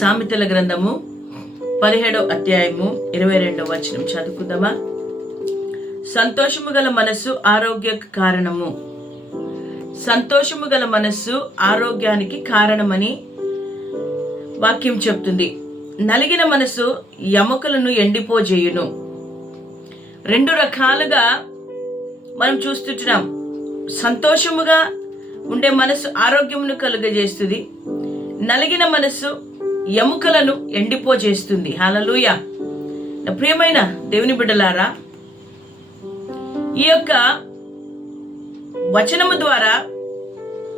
సామెతల గ్రంథము పదిహేడో అధ్యాయము ఇరవై రెండవ వచనం చదువుకుందామా? సంతోషము గల మనస్సు ఆరోగ్య కారణము. సంతోషము గల మనస్సు ఆరోగ్యానికి కారణమని వాక్యం చెప్తుంది. నలిగిన మనసు ఎముకలను ఎండిపోజేయును. రెండు రకాలుగా మనం చూస్తుంటున్నాం. సంతోషముగా ఉండే మనసు ఆరోగ్యమును కలుగజేస్తుంది. నలిగిన మనసు ఎముకలను ఎండిపోజేస్తుంది. హలలుయ ప్రియమైన దేవుని బిడ్డలారా ఈ యొక్క వచనము ద్వారా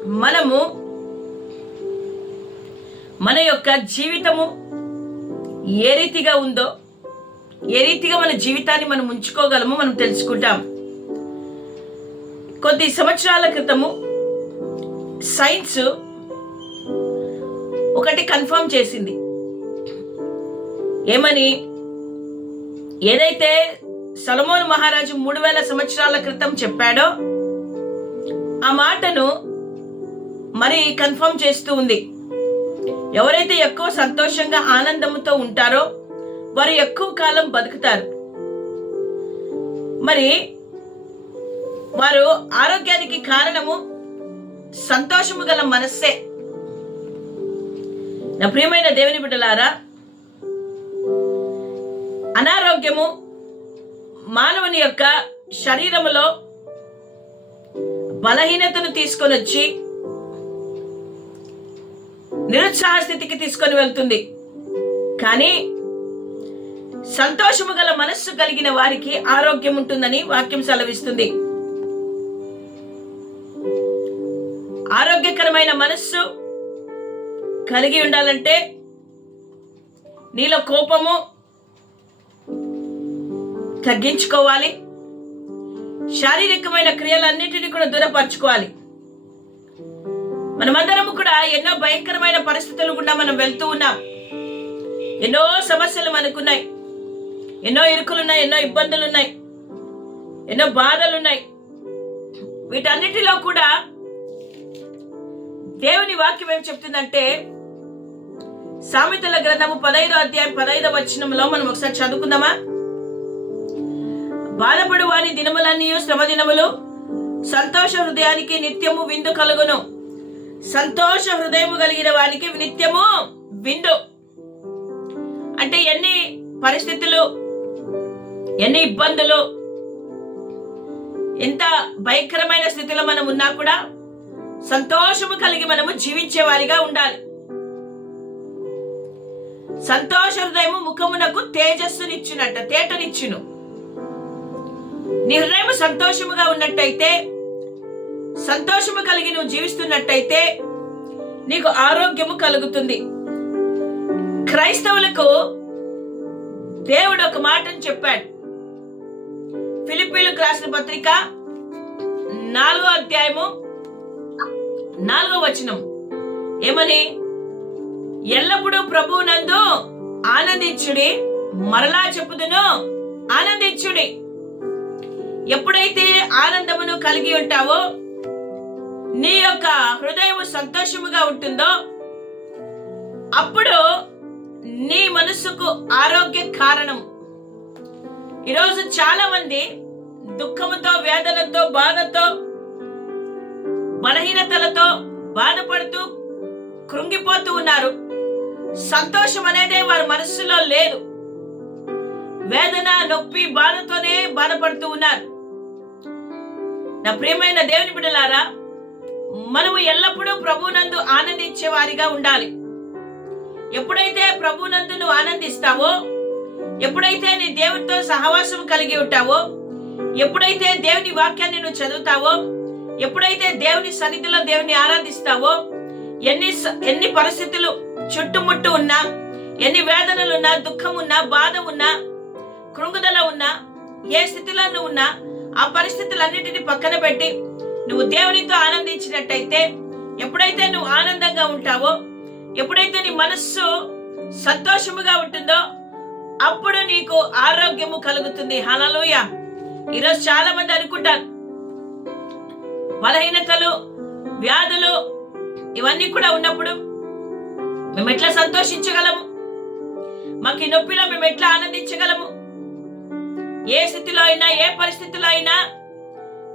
మనము మన యొక్క జీవితము ఏ రీతిగా ఉందో ఏ రీతిగా మన జీవితాన్ని మనం ఉంచుకోగలమో మనం తెలుసుకుంటాం. కొద్ది సంవత్సరాల క్రితము సైన్స్ ఒకటి కన్ఫర్మ్ చేసింది. ఏమని? ఏదైతే సలమోన్ మహారాజు మూడు వేల సంవత్సరాల క్రితం చెప్పాడో ఆ మాటను మరి కన్ఫర్మ్ చేస్తూ ఉంది. ఎవరైతే ఎక్కువ సంతోషంగా ఆనందంతో ఉంటారో వారు ఎక్కువ కాలం బతుకుతారు. మరి వారు ఆరోగ్యానికి కారణము సంతోషము గల మనస్సే. నా ప్రియమైన దేవుని బిడ్డలారా అనారోగ్యము మానవుని యొక్క శరీరములో బలహీనతను తీసుకొని వచ్చి నిరుత్సాహ స్థితికి తీసుకొని వెళ్తుంది. కానీ సంతోషము గల మనస్సు కలిగిన వారికి ఆరోగ్యం ఉంటుందని వాక్యం సెలవిస్తుంది. ఆరోగ్యకరమైన మనస్సు కలిగి ఉండాలంటే నీలో కోపము తగ్గించుకోవాలి. శారీరకమైన క్రియలన్నిటిని కూడా దూరపరచుకోవాలి. మనమందరము కూడా ఎన్నో భయంకరమైన పరిస్థితులు గుండా మనం వెళ్తూ ఉన్నాం. ఎన్నో సమస్యలు మనకున్నాయి. ఎన్నో ఇరుకులున్నాయి ఎన్నో ఇబ్బందులు ఉన్నాయి ఎన్నో బాధలున్నాయి. వీటన్నిటిలో కూడా దేవుని వాక్యం ఏం చెప్తుందంటే సామెతల గ్రంథము పదైదో అధ్యాయం పదైదో వచనంలో మనం ఒకసారి చదువుకుందామా? బాధపడు వాని దినములన్నీ శ్రమ దినములు సంతోష హృదయానికి నిత్యము విందు కలుగును. సంతోష హృదయము కలిగిన వానికి నిత్యము విందు. అంటే ఎన్ని పరిస్థితులు ఎన్ని ఇబ్బందులు ఎంత భయంకరమైన స్థితిలో మనం ఉన్నా కూడా సంతోషము కలిగి మనము జీవించే వారిగా ఉండాలి. సంతోష హృదయము ముఖమునకు తేజస్సునిచ్చునట్ట తేటనిచ్చును. నీ హృదయం సంతోషముగా ఉన్నట్టయితే సంతోషము కలిగి నువ్వు జీవిస్తున్నట్టయితే నీకు ఆరోగ్యము కలుగుతుంది. క్రైస్తవులకు దేవుడు ఒక మాటను చెప్పాడు. ఫిలిపీలకు రాసిన పత్రిక నాలుగో అధ్యాయము నాలుగో వచనం ఏమని? ఎల్లప్పుడూ ప్రభువునందు ఆనందించుడి. మరలా చెప్పుదును ఆనందించుడి. ఎప్పుడైతే ఆనందమును కలిగి ఉంటావో నీ యొక్క హృదయం సంతోషముగా ఉంటుందో అప్పుడు నీ మనసుకు ఆరోగ్య కారణం. ఈరోజు చాలా మంది దుఃఖముతో వేదనతో బాధతో బలహీనతలతో బాధపడుతూ కృంగిపోతూ ఉన్నారు. సంతోషం అనేదే వారి మనస్సులో లేదు. వేదన నొప్పి బాధతోనే బాధపడుతూ ఉన్నారు. నా ప్రియమైన దేవుని బిడ్డలారా మనము ఎల్లప్పుడూ ప్రభునందు ఆనందించే వారిగా ఉండాలి. ఎప్పుడైతే ప్రభునందు నువ్వు ఆనందిస్తావో ఎప్పుడైతే నీ దేవునితో సహవాసం కలిగి ఉంటావో ఎప్పుడైతే దేవుని వాక్యాన్ని నువ్వు చదువుతావో ఎప్పుడైతే దేవుని సన్నిధిలో దేవుని ఆరాధిస్తావో ఎన్ని స- ఎన్ని పరిస్థితులు చుట్టుముట్టు ఉన్నా ఎన్ని వేదనలున్నా దుఃఖం ఉన్నా బాధ ఉన్నా కృంగుదల ఉన్నా ఏ స్థితిలో నువ్వు ఉన్నా ఆ పరిస్థితులన్నిటిని పక్కన పెట్టి నువ్వు దేవునితో ఆనందించినట్టయితే ఎప్పుడైతే నువ్వు ఆనందంగా ఉంటావో ఎప్పుడైతే నీ మనస్సు సంతోషముగా ఉంటుందో అప్పుడు నీకు ఆరోగ్యము కలుగుతుంది. హలలోయ ఈరోజు చాలా మంది అనుకుంటారు బలహీనతలు వ్యాధులు ఇవన్నీ కూడా ఉన్నప్పుడు మేము ఎట్లా సంతోషించగలము? మాకు ఈ నొప్పిలో మేము ఎట్లా ఆనందించగలము? ఏ స్థితిలో అయినా ఏ పరిస్థితిలో అయినా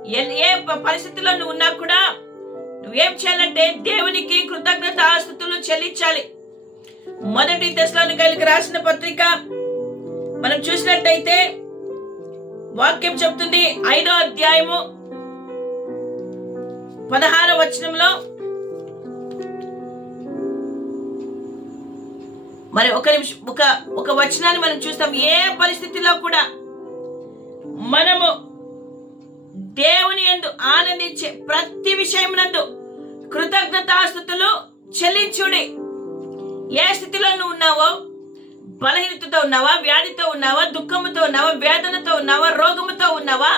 ఏ- ఏ ప- పరిస్థితిలో నువ్వు ఉన్నా కూడా నువ్వేం చేయాలంటే దేవునికి కృతజ్ఞత ఆస్తుతులు చెల్లించాలి. మొదటి దశలోని కలిగి రాసిన పత్రిక మనం చూసినట్టయితే వాక్యం చెప్తుంది ఐదో అధ్యాయము పదహారో వచనంలో మరి ఒక నిమిషం ఒక ఒక వచనాన్ని మనం చూస్తాం. ఏ పరిస్థితిలో కూడా మనము దేవుని యందు ఆనందించే ప్రతి విషయం నందు కృతజ్ఞతాస్థుతులు చెల్లించుడి. ఏ స్థితిలో నువ్వు ఉన్నావో బలహీనతతో ఉన్నావా వ్యాధితో ఉన్నావా దుఃఖముతో ఉన్నావా వేదనతో ఉన్నావా రోగముతో ఉన్నావా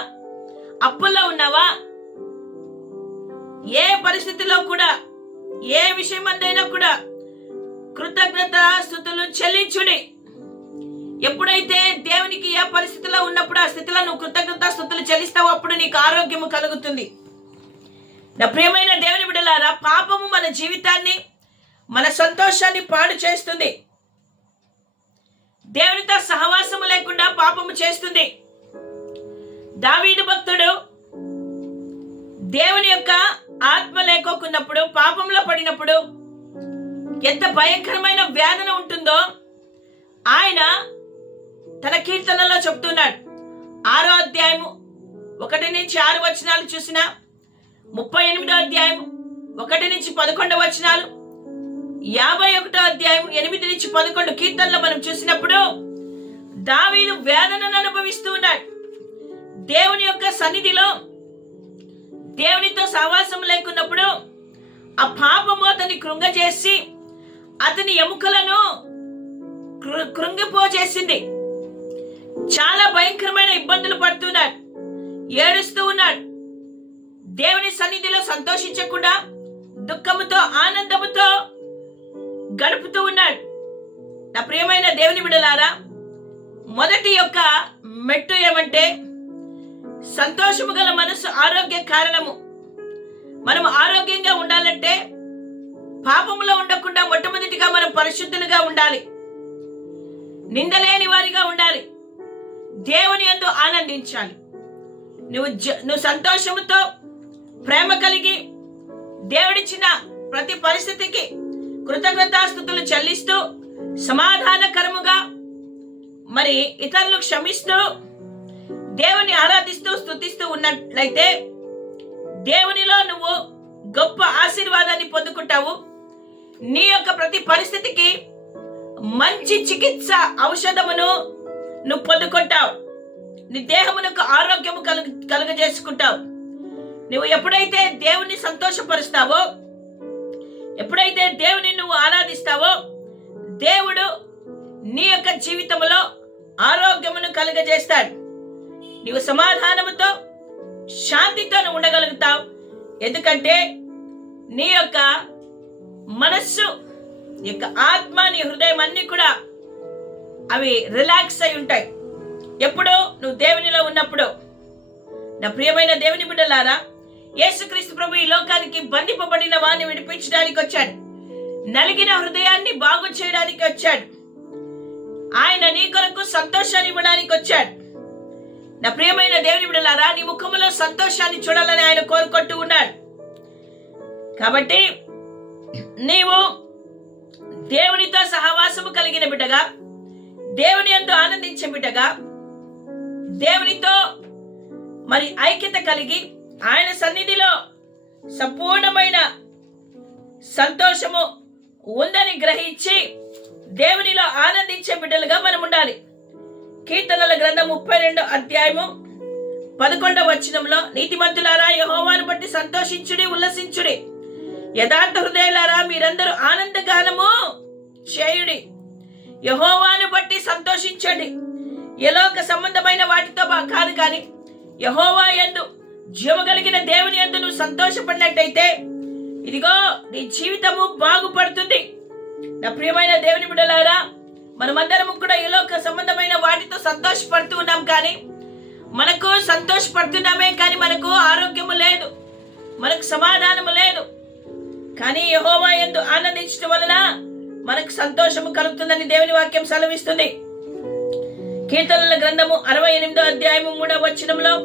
అప్పుల్లో ఉన్నావా ఏ పరిస్థితిలో కూడా ఏ విషయం అందైనా కూడా కృతజ్ఞత స్థుతులు చెల్లించుడి. ఎప్పుడైతే దేవునికి ఏ పరిస్థితిలో ఉన్నప్పుడు ఆ స్థితిలో నువ్వు కృతజ్ఞత స్థుతులు చెల్లిస్తావు అప్పుడు నీకు ఆరోగ్యము కలుగుతుంది. నా ప్రియమైన దేవుని బిడ్డలారా పాపము మన జీవితాన్ని మన సంతోషాన్ని పాడు చేస్తుంది. దేవునితో సహవాసము లేకుండా పాపము చేస్తుంది. దావీదు భక్తుడు దేవుని యొక్క ఆత్మ లేకోకున్నప్పుడు పాపంలో పడినప్పుడు ఎంత భయంకరమైన వేదన ఉంటుందో ఆయన తన కీర్తనలో చెప్తున్నాడు. ఆరో అధ్యాయము ఒకటి నుంచి ఆరు వచనాలు చూసిన ముప్పై ఎనిమిదో అధ్యాయం ఒకటి నుంచి పదకొండు వచనాలు యాభై ఒకటో అధ్యాయం ఎనిమిది నుంచి పదకొండు కీర్తనలు మనం చూసినప్పుడు దావీదు వేదనను అనుభవిస్తూ ఉన్నాడు. దేవుని యొక్క సన్నిధిలో దేవునితో సహవాసం లేకున్నప్పుడు ఆ పాపము అతన్ని కృంగజేసి అతని ఎముకలను కృ- కృంగిపోజేసింది చాలా భయంకరమైన ఇబ్బందులు పడుతున్నాడు. ఏడుస్తూ ఉన్నాడు. దేవుని సన్నిధిలో సంతోషించకుండా దుఃఖముతో ఆనందముతో గడుపుతూ ఉన్నాడు. నా ప్రియమైన దేవుని విడలారా మొదటి యొక్క మెట్టు ఏమంటే సంతోషము గల మనసు ఆరోగ్య కారణము. మనం ఆరోగ్యంగా ఉండాలంటే పాపములో ఉండకుండా మొట్టమొదటిగా మనం పరిశుద్ధులుగా ఉండాలి. నిందలేని వారిగా ఉండాలి. దేవుని ఎందు ఆనందించాలి. నువ్వు జ- నువ్వు సంతోషముతో ప్రేమ కలిగి దేవుడిచ్చిన ప్రతి పరిస్థితికి కృతజ్ఞతాస్థుతులు చెల్లిస్తూ సమాధానకరముగా మరి ఇతరులు క్షమిస్తూ దేవుని ఆరాధిస్తూ స్తుతిస్తూ ఉన్నట్లయితే దేవునిలో నువ్వు గొప్ప ఆశీర్వాదాన్ని పొందుకుంటావు. నీ యొక్క ప్రతి పరిస్థితికి మంచి చికిత్స ఔషధమును నువ్వు పొందుకుంటావు. నీ దేహమునకు ఆరోగ్యము కలుగ కలుగజేసుకుంటావు. నువ్వు ఎప్పుడైతే దేవుని సంతోషపరుస్తావో ఎప్పుడైతే దేవుని నువ్వు ఆరాధిస్తావో దేవుడు నీ యొక్క జీవితంలో ఆరోగ్యమును కలుగజేస్తాడు. నీవు సమాధానముతో శాంతితో ఉండగలుగుతావు. ఎందుకంటే నీ యొక్క మనస్సు యొక్క ఆత్మ నీ హృదయం అన్నీ కూడా అవి రిలాక్స్ అయి ఉంటాయి. ఎప్పుడో నువ్వు దేవునిలో ఉన్నప్పుడు. నా ప్రియమైన దేవుని బిడ్డలారా యేసుక్రీస్తు ప్రభు ఈ లోకానికి బంధింపబడిన వారిని విడిపించడానికి వచ్చాడు. నలిగిన హృదయాన్ని బాగు చేయడానికి వచ్చాడు. ఆయన నీ కొరకు సంతోషాన్ని ఇవ్వడానికి వచ్చాడు. నా ప్రియమైన దేవుని బిడ్డలారా నీ ముఖములో సంతోషాన్ని చూడాలని ఆయన కోరుకుంటూ ఉన్నాడు. కాబట్టి నీవు దేవునితో సహవాసము కలిగిన బిడ్డగా దేవుని ఎందు ఆనందించే బిడ్డగా దేవునితో మరి ఐక్యత కలిగి ఆయన సన్నిధిలో సంపూర్ణమైన సంతోషము ఉందని గ్రహించి దేవునిలో ఆనందించే బిడ్డలుగా మనం ఉండాలి. కీర్తనల గ్రంథం ముప్పై రెండు అధ్యాయము పదకొండవ వచనంలో నీతిమంతులారా యహోవాను బట్టి సంతోషించుడి ఉల్లసించుడి. యథార్థ హృదయలారా మీరందరూ ఆనందగానము చేయుడి. యహోవాను బట్టి సంతోషించండి. ఎలోక సంబంధమైన వాటితో బా- కాదు కానీ యహోవా యందు జీవగలిగిన దేవుని ఎందు నువ్వు సంతోషపడినట్టయితే ఇదిగో నీ జీవితము బాగుపడుతుంది. నా ప్రియమైన దేవుని బిడ్డలారా మనమందరం కూడా ఎలోక సంబంధమైన వాటితో సంతోషపడుతూ ఉన్నాం కానీ మనకు సంతోషపడుతున్నామే కానీ మనకు ఆరోగ్యము లేదు. మనకు సమాధానము లేదు. కానీ యహోవా ఎందు ఆనందించడం వలన మనకు సంతోషము కలుగుతుందని దేవుని వాక్యం సెలవిస్తుంది. కీర్తనల గ్రంథము అరవై ఎనిమిదో అధ్యాయము మూడవ వచనంలో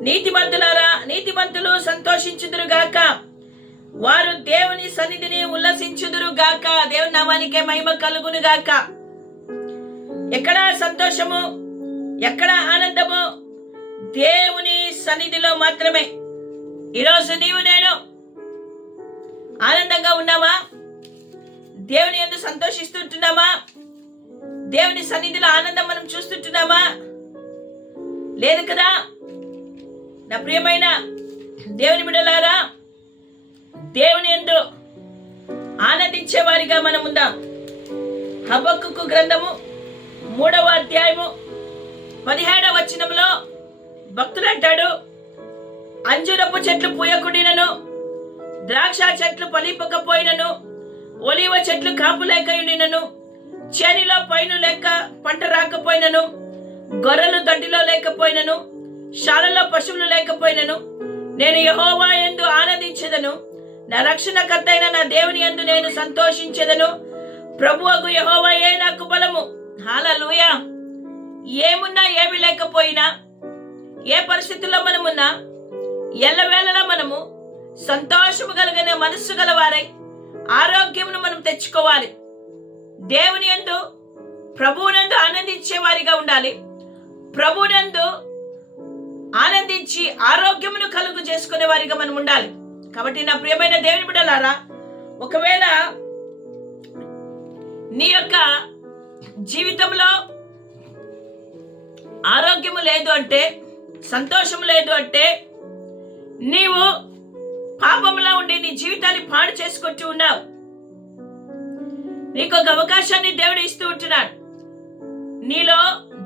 నీతిమంతులారా నీతిమంతులు సంతోషించుదురుగాక వారు దేవుని సన్నిధిని ఉల్లసించుదురుగాక దేవుని నామానికే మహిమ కలుగును గాక. ఎక్కడ సంతోషము ఎక్కడ ఆనందము? దేవుని సన్నిధిలో మాత్రమే. ఈరోజు నీవు నేను ఆనందంగా ఉన్నామా? దేవుని ఎందు సంతోషిస్తుంటున్నామా? దేవుని సన్నిధిలో ఆనందం మనం చూస్తుంటున్నామా? లేదు కదా? నా ప్రియమైన దేవుని బిడలారా దేవుని ఎందు ఆనందించే వారిగా మనం ఉందాం. హబక్కు గ్రంథము మూడవ అధ్యాయము పదిహేడవ వచనంలో భక్తులు అంటాడు అంజురపు చెట్లు పూయకుడినను. ద్రాక్ష చెట్లు పలిపకపోయినను ఒలివ చెట్లు కాపు లేకయుండినను చేనిలో పైను లేక పంట రాకపోయినను గొర్రెలు దడ్డిలో లేకపోయినను శాలలో పశువులు లేకపోయినను నేను యహోవా ఎందు ఆనందించెదను నా రక్షణకర్తైన నా దేవుని యందు నేను సంతోషించెదను. ప్రభువకు యహోవాయే నాకు బలము? హాలూయా ఏమున్నా ఏమి లేకపోయినా ఏ పరిస్థితుల్లో మనమున్నా ఎల్లవేళలా మనము సంతోషము కలిగిన మనస్సు గలవారై ఆరోగ్యమును మనం తెచ్చుకోవాలి. దేవుని ఎందు ప్రభువునందు ఆనందించే వారిగా ఉండాలి. ప్రభువునందు ఆనందించి ఆరోగ్యమును కలుగు చేసుకునే వారిగా మనం ఉండాలి. కాబట్టి నా ప్రియమైన దేవుని బిడ్డలారా ఒకవేళ నీ యొక్క జీవితంలో ఆరోగ్యము లేదు అంటే సంతోషం లేదు అంటే నీవు పాపంలో ఉండి నీ జీవితాన్ని పాడు చేసుకుంటూ ఉన్నావు. నీకు ఒక అవకాశాన్ని దేవుడు ఇస్తూ ఉంటున్నాడు. నీలో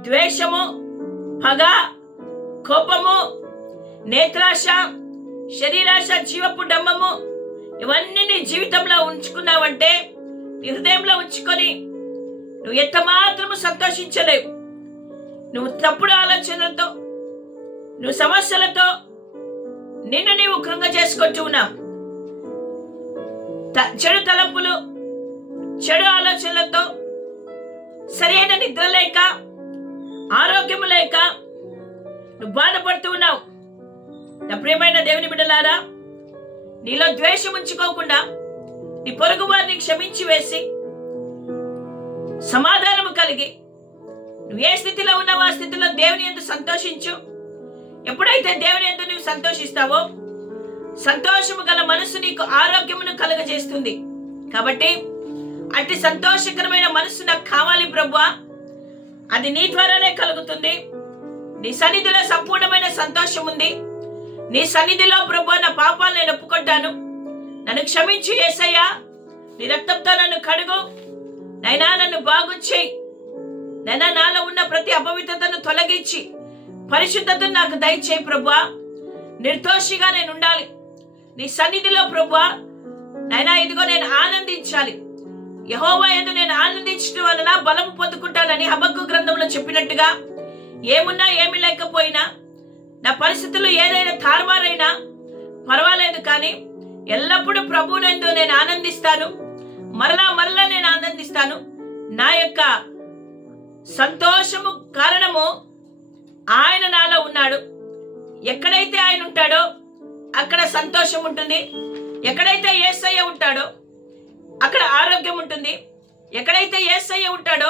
ద్వేషము పగ కోపము నేత్రాశ శరీరాశ జీవపు డమ్మము ఇవన్నీ నీ జీవితంలో ఉంచుకున్నావంటే నీ హృదయంలో ఉంచుకొని నువ్వు ఎంత మాత్రము సంతోషించలేవు. నువ్వు తప్పుడు ఆలోచనలతో నువ్వు సమస్యలతో నిన్ను నీవు కృంగ చేసుకుంటూ ఉన్నావు త- చెడు తలంపులు చెడు ఆలోచనలతో సరైన నిద్ర లేక ఆరోగ్యము లేక నువ్వు బాధపడుతూ ఉన్నావు. నా ప్రియమైన దేవుని బిడ్డలారా నీలో ద్వేషం ఉంచుకోకుండా నీ పొరుగు వారిని క్షమించి వేసి సమాధానము కలిగి నువ్వు ఏ స్థితిలో ఉన్నావు ఆ స్థితిలో దేవుని ఎందుకు సంతోషించు. ఎప్పుడైతే దేవుని ఎందు నువ్వు సంతోషిస్తావో సంతోషము గల మనసు నీకు ఆరోగ్యమును కలుగజేస్తుంది. కాబట్టి అట్టి సంతోషకరమైన మనసు నాకు కావాలి ప్రభువా. అది నీ ద్వారానే కలుగుతుంది. నీ సన్నిధిలో సంపూర్ణమైన సంతోషం ఉంది. నీ సన్నిధిలో ప్రభు నా పాపాలు నేను ఒప్పుకుంటాను. నన్ను క్షమించు ఏసయ్యా. నీ రక్తంతో నన్ను కడుగు. నైనా నన్ను బాగు నైనా నాలో ఉన్న ప్రతి అపవిత్రతను తొలగించి పరిశుద్ధతను నాకు దయచేయి ప్రభు నిర్దోషిగా నేను ఉండాలి. నీ సన్నిధిలో ప్రభు నైనా ఇదిగో నేను ఆనందించాలి. యహోవా ఎందు నేను ఆనందించడం వలన బలము పొందుకుంటానని హబక్కు గ్రంథంలో చెప్పినట్టుగా ఏమున్నా ఏమి లేకపోయినా నా పరిస్థితులు ఏదైనా తారుమారైనా పర్వాలేదు కానీ ఎల్లప్పుడూ ప్రభువునందు నేను ఆనందిస్తాను. మరలా మరలా నేను ఆనందిస్తాను. నా యొక్క సంతోషము కారణము ఆయన నాలో ఉన్నాడు. ఎక్కడైతే ఆయన ఉంటాడో అక్కడ సంతోషం ఉంటుంది. ఎక్కడైతే ఏసయ్య ఉంటాడో అక్కడ ఆరోగ్యం ఉంటుంది. ఎక్కడైతే ఏసయ్య ఉంటాడో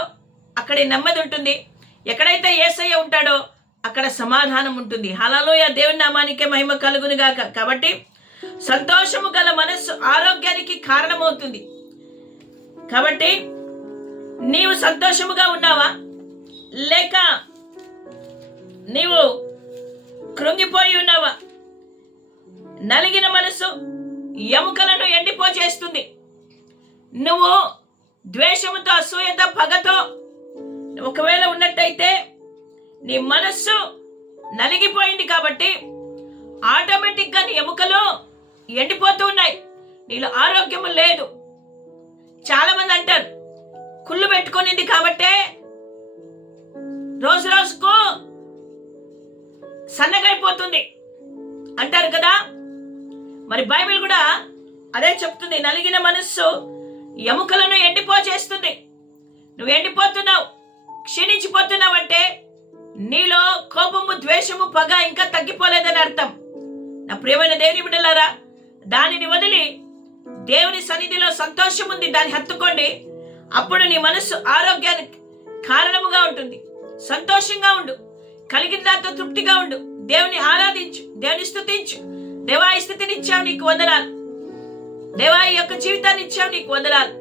అక్కడ నెమ్మది ఉంటుంది. ఎక్కడైతే ఏసయ్య ఉంటాడో అక్కడ సమాధానం ఉంటుంది. హలలోయ దేవుని నామానికే మహిమ కలుగునుగాక కాబట్టి సంతోషము గల మనస్సు ఆరోగ్యానికి కారణమవుతుంది. కాబట్టి నీవు సంతోషముగా ఉన్నావా? లేక నీవు కృంగిపోయి ఉన్నావా? నలిగిన మనసు ఎముకలను ఎండిపోచేస్తుంది. నువ్వు ద్వేషముతో అసూయతో పగతో ఒకవేళ ఉన్నట్టయితే నీ మనస్సు నలిగిపోయింది కాబట్టి ఆటోమేటిక్గా నీ ఎముకలు ఎండిపోతూ ఉన్నాయి. నీలో ఆరోగ్యము లేదు. చాలామంది అంటారు కుళ్ళు పెట్టుకునింది కాబట్టే రోజు రోజుకు సన్నగైపోతుంది. అంటారు కదా? మరి బైబిల్ కూడా అదే చెప్తుంది. నలిగిన మనస్సు ఎముకలను ఎండిపోచేస్తుంది. నువ్వు ఎండిపోతున్నావు క్షీణించిపోతున్నావంటే నీలో కోపము ద్వేషము పగ ఇంకా తగ్గిపోలేదని అర్థం. నా ప్రియమైన దేవుని బిడ్డలారా దానిని వదిలి దేవుని సన్నిధిలో సంతోషం ఉంది దాన్ని హత్తుకోండి. అప్పుడు నీ మనస్సు ఆరోగ్యానికి కారణముగా ఉంటుంది. సంతోషంగా ఉండు. కలిగిన దాంతో తృప్తిగా ఉండు. దేవుని ఆరాధించు దేవుని స్థుతించు దేవా ఈ స్థితిని ఇచ్చావు నీకు వందనాలు. దేవా ఈ యొక్క జీవితాన్ని ఇచ్చావు నీకు వందనాలు.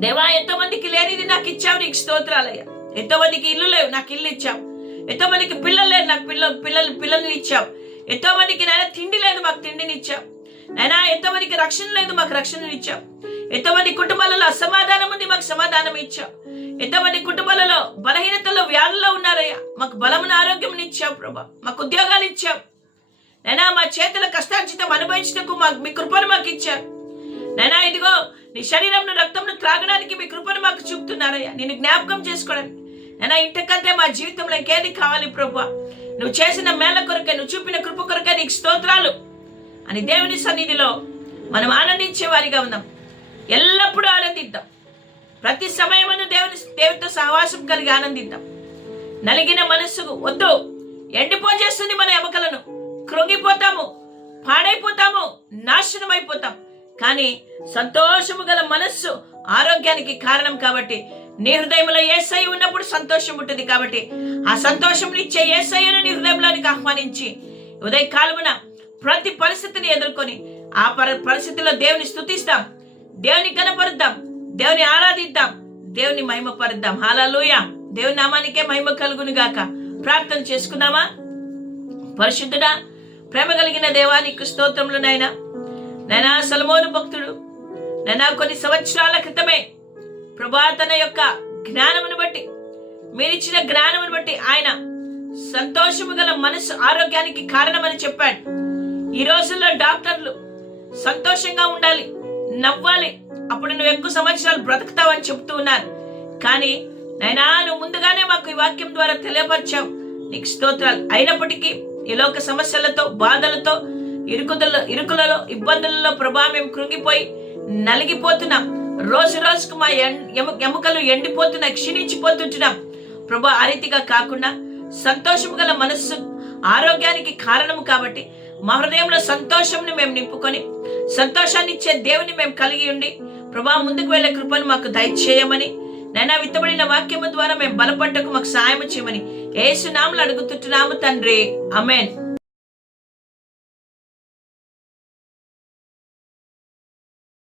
దేవా ఎంతో మందికి లేనిది నాకు ఇచ్చావు నీకు స్తోత్రాలయ్యా. ఎంతో మందికి ఇల్లు లేవు నాకు ఇల్లు ఇచ్చావు. ఎంతో మందికి పిల్లలు లేరు నాకు పిల్ల పిల్లలు పిల్లల్ని ఇచ్చావు. ఎంతో మందికి నాయన తిండి లేదు మాకు తిండిని ఇచ్చావు. నాయన ఎంతో మందికి రక్షణ లేదు మాకు రక్షణను ఇచ్చావు. ఎంతో మంది కుటుంబాలలో అసమాధానం ఉంది మాకు సమాధానం ఇచ్చావు. ఎంతమంది కుటుంబాలలో బలహీనతలో వ్యాధుల్లో ఉన్నారయ్యా? మాకు బలమున ఆరోగ్యం ఇచ్చావు ప్రభా. మాకు ఉద్యోగాలు ఇచ్చావు. నైనా మా చేతుల కష్టార్జితం అనుభవించటకు మాకు మీ కృపను మాకు ఇచ్చారు. నైనా ఇదిగో నీ శరీరంను రక్తంను త్రాగడానికి మీ కృపను మాకు చూపుతున్నారయ్యా. నేను జ్ఞాపకం చేసుకోవడానికి. నైనా ఇంతకంటే మా జీవితంలో ఇంకేది కావాలి ప్రభా? నువ్వు చేసిన మేళ కొరకే నువ్వు చూపిన కృప కొరకే నీకు స్తోత్రాలు. అని దేవుని సన్నిధిలో మనం ఆనందించే వారిగా ఉందాం. ఎల్లప్పుడూ ఆనందిద్దాం. ప్రతి సమయమును దేవుని దేవునితో సహవాసం కలిగి ఆనందిద్దాం. నలిగిన మనస్సుకు వద్దు. ఎండిపోజేస్తుంది మన ఎముకలను. కృంగిపోతాము. పాడైపోతాము. నాశనం అయిపోతాం కానీ సంతోషము గల మనస్సు ఆరోగ్యానికి కారణం కాబట్టి నీ హృదయంలో ఏసై ఉన్నప్పుడు సంతోషం ఉంటుంది కాబట్టి ఆ సంతోషం ఇచ్చే ఏసైను నీ హృదయంలోనికి ఆహ్వానించి ఉదయ కాలమున ప్రతి పరిస్థితిని ఎదుర్కొని ఆ పరి పరిస్థితిలో దేవుని స్తుతిస్తాం దేవుని కనపరుద్దాం దేవుని ఆరాధిద్దాం దేవుని మహిమపరుద్దాం. హాలూయ దేవుని నామానికే మహిమ కలుగును గాక. ప్రార్థన చేసుకుందామా? పరిశుద్ధుడా ప్రేమ కలిగిన దేవానికి స్తోత్రములు నాయన. నైనా సలమోను భక్తుడు. నైనా కొన్ని సంవత్సరాల క్రితమే ప్రభా తన యొక్క జ్ఞానమును బట్టి మీరిచ్చిన జ్ఞానమును బట్టి ఆయన సంతోషము గల మనసు ఆరోగ్యానికి కారణమని చెప్పాడు. ఈ రోజుల్లో డాక్టర్లు సంతోషంగా ఉండాలి. నవ్వాలి. అప్పుడు నువ్వు ఎక్కువ సంవత్సరాలు బ్రతుకుతావని చెప్తూ ఉన్నారు కానీ నైనా నువ్వు ముందుగానే మాకు ఈ వాక్యం ద్వారా తెలియపరిచావు. నీకు స్తోత్రాలు అయినప్పటికీ ఈ లోక సమస్యలతో బాధలతో ఇరుకుదల ఇరుకులలో ఇబ్బందులలో ప్రభా మేము కృంగిపోయి నలిగిపోతున్నాం. రోజు రోజుకు మా ఎం- ఎము- ఎముకలు ఎండిపోతున్నాయి క్షీణించిపోతుంటున్నాం. ప్రభా ఆ రీతిగా కాకుండా సంతోషము గల మనస్సు ఆరోగ్యానికి కారణము కాబట్టి మా హృదయంలో సంతోషంని మేము నింపుకొని సంతోషాన్ని ఇచ్చే దేవుని మేము కలిగి ఉండి ప్రభా ముందుకు వెళ్ళే కృపను మాకు దయచేయమని నైనా విత్తబడిన వాక్యము ద్వారా మేము బలపడ్డకు మాకు సాయం చేయమని ఏసునాములు అడుగుతుంటున్నాము తండ్రి. అమెన్